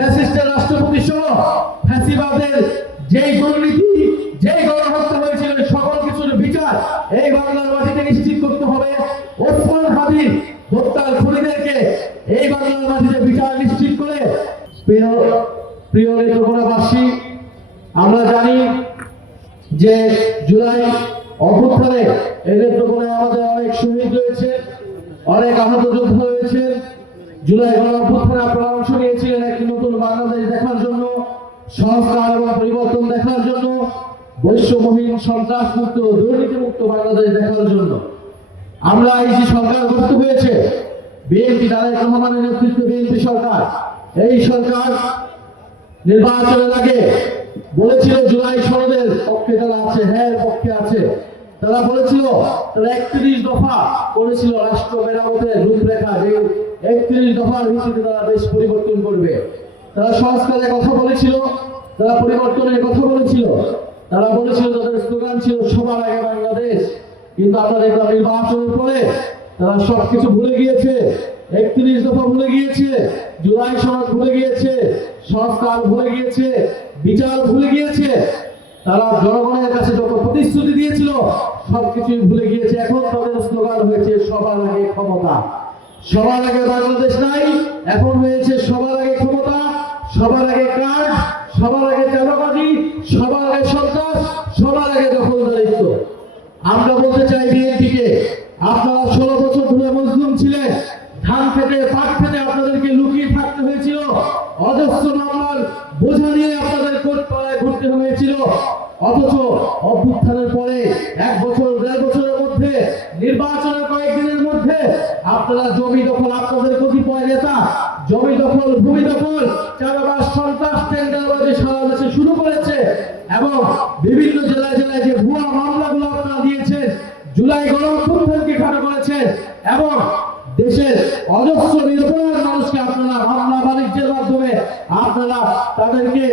ফ্যাসিস্টের রাষ্ট্রপতি সহ ফ্যাসিবাদের যেই দুর্নীতি, যেই গণহত্যা হয়েছিল, সকল কিছুর বিচার এই বাংলার মাটিতে নিশ্চিত করতে হবে। ওসমান হাদির হত্যার খুনিদেরকে এই বাংলার মাটিতে বিচার নিশ্চিত করে। প্রিয় নেত্রকোনাবাসী, আমরা জানি যে জুলাই অভ্যুত্থানে এই নেত্রকোনায় আমাদের অনেক শহীদ রয়েছে, অনেক আহত যোদ্ধা রয়েছে। জুলাই গণঅভ্যুত্থানে আপনারা অংশ নিয়েছিলেন একটি নতুন বাংলাদেশ দেখার জন্য, সংস্কার এবং পরিবর্তন দেখার জন্য, বৈষম্যহীন সন্ত্রাসমুক্ত দুর্নীতিমুক্ত বাংলাদেশ দেখার জন্য। আমরা এই যে সরকার গঠিত হয়েছে, বিএনপি তারেক রহমানের নেতৃত্বে বিএনপি সরকার, এই সরকার নির্বাচনের আগে বলেছিল জুলাই সনদের পক্ষে তারা আছে, হ্যাঁ পক্ষে আছে। তারা বলেছিল তারা 31 দফা করেছিল রাষ্ট্র মেরামতের রূপরেখা, যে 31 দফার ভিত্তিতে তারা দেশ পরিবর্তন করবে। তারা সংস্কারের কথা বলেছিল, তারা পরিবর্তনের কথা বলেছিল, তারা বলেছিল, তাদের স্লোগান ছিল সবার আগে বাংলাদেশ। কিন্তু আমরা দেখলাম নির্বাচনের পরে তারা সবকিছু ভুলে গিয়েছে। 31 দফা ভুলে গিয়েছে, জুলাই সনদ ভুলে গিয়েছে, সংস্কার ভুলে গিয়েছে, বিচার ভুলে গিয়েছে। তারা জনগণের কাছে যত প্রতিশ্রুতি দিয়েছিল সবকিছুই ভুলে গিয়েছে। এখন তাদের স্লোগান হয়েছে সবার আগে ক্ষমতা। সবার আগে বাংলাদেশ নাই, এখন হয়েছে সবার আগে ক্ষমতা, সবার আগে কার্ড, সবার আগে চাঁদাবাজি, সবার আগে সন্ত্রাস, সবার আগে দখলদারিত্ব। আমরা বলতে চাই বিএনপিকে, আপনারা 16 বছর ধরে মজলুম ছিলেন। ধান খেতে পাট খেতে আপনাদেরকে লুকিয়ে থাকতে হয়েছিল, অজস্র মামলার বোঝা নিয়ে আপনাদের কোর্ট পাড়ায় ঘুরতে হয়েছিল। অথচ অভ্যুত্থানের পরে 1 বছর 1.5 বছরের মধ্যে, নির্বাচনের কয়েকদিনের মধ্যে আপনারা জমি দখল, আপনাদের কতিপয় নেতা জমি দখল, ভূমি দখল, চাঁদাবাজ, সন্ত্রাস, টেন্ডারবাজি সারা দেশে শুরু করেছে। এবং বিভিন্ন জেলায় জেলায় যে ভুয়া মামলাগুলো আপনারা দিয়েছেন, জুলাই গণঅভ্যুত্থানকে খাটো করেছেন এবং দেশের অজস্র নিরপরাধ মানুষকে আপনারা মামলা বাণিজ্যের মাধ্যমে আপনারা তাদেরকে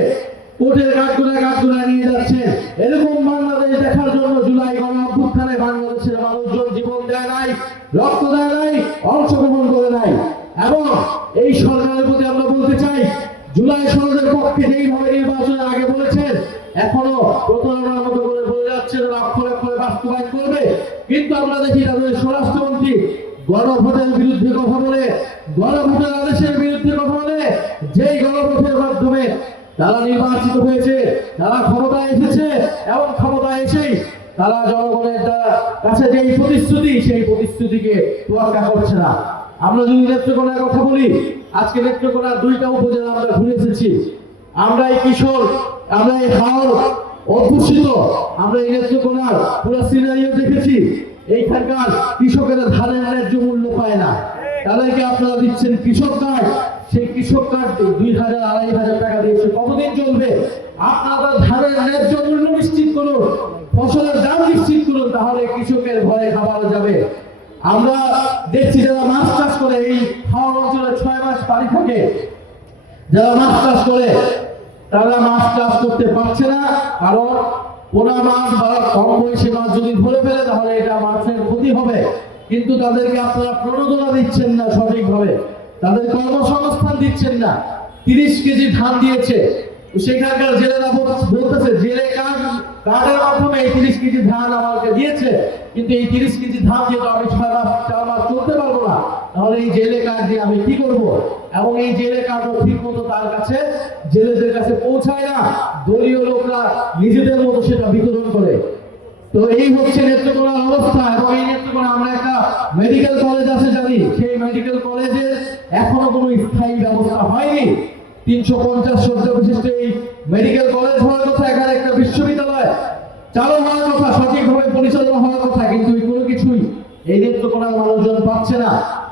কোর্টের কাঠগড়ায় নিয়ে যাচ্ছেন। এরকম বাংলাদেশ দেখার জন্য জুলাই গণঅভ্যুত্থানে বাংলাদেশের মানুষজন জীবন দেয় নাই, রক্ত দেয় নাই, অংশগ্রহণ করে নাই। এবং এই সরকারের প্রতি আমরা বলতে চাই, জুলাই সনদের পক্ষে যেইভাবে নির্বাচনের আগে বলেছেন, এখনো প্রতারণার মতো করে বলে যাচ্ছে তারা অক্ষরে অক্ষরে বাস্তবায়ন করবে। কিন্তু আমরা দেখি তাদের স্বরাষ্ট্রমন্ত্রী গণভোটের বিরুদ্ধে কথা বলে, গণভোটের আদেশের বিরুদ্ধে কথা বলে। যেই গণভোটের মাধ্যমে তারা নির্বাচিত হয়েছে, তারা ক্ষমতায় এসেছে এবং ক্ষমতায় এসেই তারা জনগণের কাছে যেই প্রতিশ্রুতি, সেই প্রতিশ্রুতিকে তোয়াক্কা করছে না। আমরা যদি নেত্রকোনার কথা বলি, আজকে নেত্রকোনার 2টা উপজেলা আমরা ঘুরে এসেছি। আমরা এই কিশোর, আমরা এই হাওড় অধ্যুষিত, আমরা এই নেত্রকোনার পুরো সিনারিও দেখেছি। এইখানকার কৃষকেরা ধানের ন্যায্য মূল্য পায় না, তাদেরকে আপনারা দিচ্ছেন কৃষক কার্ড। সেই কৃষক কার্ড 2,000 2,500 টাকা দিয়েছে, কতদিন চলবে? আপনারা ধানের ন্যায্য মূল্য নিশ্চিত করুন, ফসলের দাম নিশ্চিত করুন, তাহলে কৃষকের ঘরে খাবার যাবে। আমরা দেখছি যারা মাছ চাষ করে, এই হাওড় অঞ্চলে 6 মাস পানি থাকে, যারা মাছ চাষ করে তারা মাছ চাষ করতে পারছে না, কারণ পোনা মাছ বা কম বয়সী মাছ যদি ধরে ফেলে তাহলে এটা মাছের ক্ষতি হবে। কিন্তু তাদেরকে আপনারা প্রণোদনা দিচ্ছেন না সঠিকভাবে, তাদের কর্মসংস্থান দিচ্ছেন না। 30 কেজি ধান দিয়েছে, সেখানকার জেলেরা বলতেছে জেলে কার্ডের মাধ্যমে এই 30 কেজি ধান আমাকে দিয়েছে, কিন্তু এই 30 কেজি ধান দিয়ে তো আমি 4 মাস চলতে পারবো না, তাহলে এই জেলে কার্ড দিয়ে আমি কি করব? এবং এই জেলে কার্ডও ঠিক মতো তার কাছে, জেলেদের কাছে পৌঁছায় না, দলীয় লোকরা নিজেদের মতো সেটা বিতরণ করে। তো এই হচ্ছে নেত্রকোনার অবস্থা। এবং এই নেত্রকোনা আমরা একটা মেডিকেল কলেজ আছে জানি, সেই মেডিকেল কলেজের এখনো কোনো স্থায়ী ব্যবস্থা হয়নি। 350 শয্যা বিশিষ্ট এই মেডিকেল কলেজ হওয়ার কথা, এখানে একটা বিশ্ববিদ্যালয় চালু হওয়ার কথা, সঠিকভাবে পরিচালনা হওয়ার কথা, কিন্তু কোনো কিছুই এই নেত্রকোনার মানুষজন পাচ্ছে না।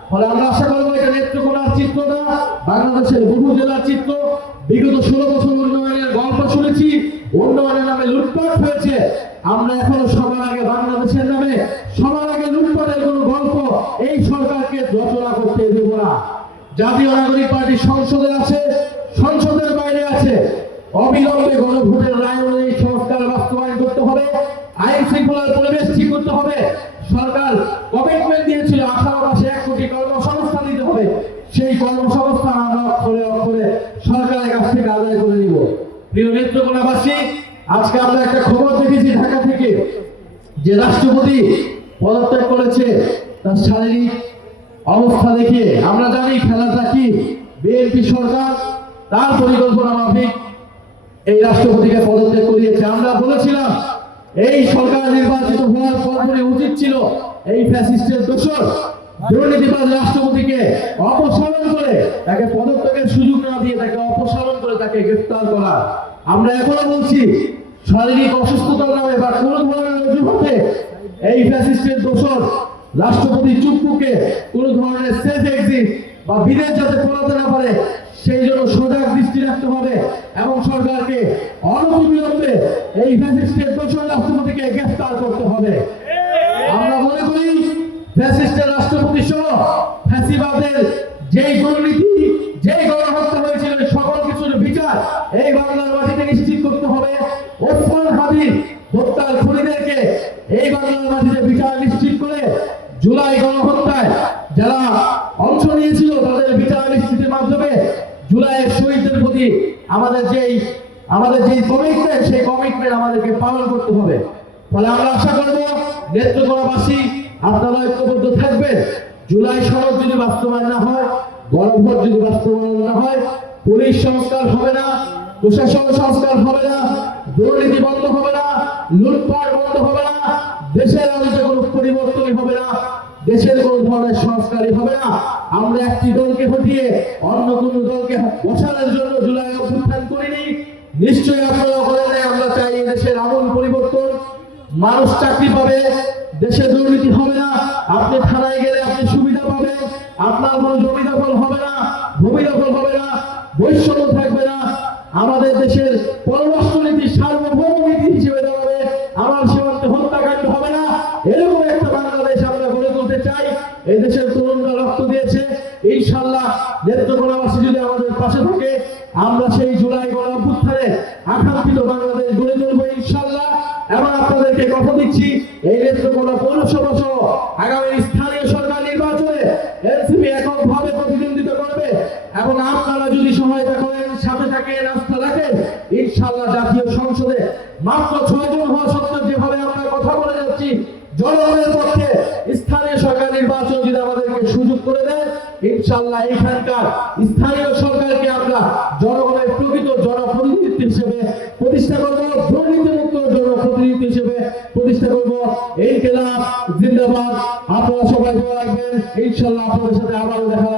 ফলে আমরা আশা করবো এটা নেত্রকোনার চিত্র না, বাংলাদেশের বহু জেলার চিত্র। বিগত 16 বছর উন্নয়নের গল্প শুনেছি, উন্নয়নের নামে লুটপাট হয়েছে। আমরা এখনো সবার আগে বাংলাদেশের নামে, সবার আগে লুটপাটের কোনো গল্প এই সরকারকে রচনা করতে দেব না। জাতীয় নাগরিক পার্টি সংসদে আছে, সংসদের বাইরে আছে। অবিলম্বে গণভোটের রায় অনুযায়ী সংস্কার বাস্তবায়ন করতে হবে, আইন শৃঙ্খলার পরিবেশ ঠিক করতে হবে। সরকার কমিটমেন্ট দিয়েছিল 18 মাসে 1 কোটি কর্মসংস্থান দিতে হবে, সেই কর্মসংস্থান আমরা অক্ষরে অক্ষরে সরকারের কাছ থেকে আদায় করে নিব। প্রিয় নেত্রকোনাবাসী, আজকে আমরা একটা খবর দেখেছি ঢাকা থেকে যে রাষ্ট্রপতি পদত্যাগ করেছে তার শারীরিক অবস্থা দেখে। আমরা জানি খেলাটা কি, বিএনপি সরকার তার পরিকল্পনা মাফিক এই রাষ্ট্রপতিকে পদত্যাগ করিয়েছে। আমরা বলেছিলাম এই সরকার নির্বাচিত হওয়ার পরপরই উচিত ছিল এই ফ্যাসিস্টের দোষর দুর্নীতিবাজ রাষ্ট্রপতিকে অপসারণ করে তাকে পদত্যাগের সুযোগ না দিয়ে তাকে অপসারণ করে তাকে গ্রেফতার করা। আমরা এখনো বলছি শারীরিক অসুস্থতার নামে বা কোনো ধরনের অজুহাতে এই ফ্যাসিস্টের দোষর রাষ্ট্রপতি চুপ্পুকে কোনো ধরনের সেফ এক্সিট বা বিদেশ যাতে পড়াতে না পারে সেই জন্য সজাগ দৃষ্টি রাখতে হবে এবং সরকারকে অনতিবিলম্বে এই ফ্যাসিস্টের দোষর রাষ্ট্রপতিকে গ্রেফতার করতে হবে। আমরা মনে করি ফ্যাসিস্টের রাষ্ট্রপতি সহ ফ্যাসিবাদের যেই দুর্নীতি, যেই গণহত্যা হয়েছিল সকল কিছুর বিচার এই বাংলার মাটিতে নিশ্চিত করতে হবে। ওসমান হাদির হত্যার খুনিদেরকে এই বাংলার মাটিতে বিচার নিশ্চিত করে জুলাই গণহত্যায় যারা অংশ নিয়েছিল তাদের বিচার নিশ্চিতের মাধ্যমে জুলাইয়ের শহীদদের প্রতি আমাদের যেই কমিটমেন্ট, সেই কমিটমেন্ট আমাদেরকে পালন করতে হবে। ফলে আমরা আশা করব নেত্রকোনাবাসী আপনারা ঐক্যবদ্ধ থাকবেন। জুলাই সনদ যদি বাস্তবায়ন না হয়, গণভোট যদি বাস্তবায়ন না হয়, পুলিশ সংস্কার হবে না, প্রশাসন সংস্কার হবে না, দুর্নীতি বন্ধ হবে না, লুটপাট বন্ধ হবে না, দেশের আলোতে কোনো পরিবর্তনই হবে না, দেশের কোন ধরনের সংস্কারই হবে না। আমরা একটি দলকে হটিয়ে অন্য কোনো দলকে বসানোর জন্য জুলাই অভ্যুত্থান করিনি। নিশ্চয়ই আপনারা করেন। আমরা চাই দেশের আমূল পরিবর্তন, মানুষ চাকরি পাবে, দেশে দুর্নীতি হবে না, আপনি থানায় গেলে আপনি সুবিধা পাবেন, আপনার কোনো জমি দখল হবে না, ভূমি দখল হবে না, বৈষম্য থাকবে না, আমাদের দেশের পররাষ্ট্রনীতি সার্বভৌম নীতি হিসেবে দাঁড়াবে, আমার সীমান্তে হত্যাকাণ্ড হবে না। এরকম একটা বাংলাদেশ আমরা গড়ে তুলতে চাই। এই দেশের তরুণরা রক্ত দিয়েছে, ইনশাআল্লাহ নেত্রকোনাবাসী যদি আমাদের পাশে থাকে আমরা সেই জুলাই গণ অভ্যুত্থানে আকাঙ্ক্ষিত বাংলাদেশ গড়ে তুলবো ইনশাআল্লাহ। এবং আপনাদেরকে কথা দিচ্ছি এই নেত্রকোনা পৌরসভা সহ আগামী স্থানীয় সরকার নির্বাচনে এনসিপি এককভাবে প্রতিদ্বন্দ্বিতা করবে এবং আপনারা যদি সহায়তা করেন, সাথে থাকেন, আস্থা রাখেন, ইনশাআল্লাহ জাতীয় সংসদে মাত্র 6 জন হওয়া সত্ত্বেও যেভাবে আমরা কথা বলে যাচ্ছি জনগণের পক্ষে স্থানীয় সরকার নির্বাচন যদি আমাদেরকে সুযোগ করে দেয়, ইনশাআল্লাহ এইখানকার স্থানীয় সরকারকে আমরা জনগণের প্রকৃত জনপ্রতিনিধি হিসেবে প্রতিষ্ঠা করব, দুর্নীতিমুক্ত জনপ্রতিনিধি হিসেবে প্রতিষ্ঠা করব। ইনকিলাব জিন্দাবাদ। আপনারা সবাই ভালো রাখবেন। ইনশাআল্লাহ আপনাদের সাথে আবারও দেখা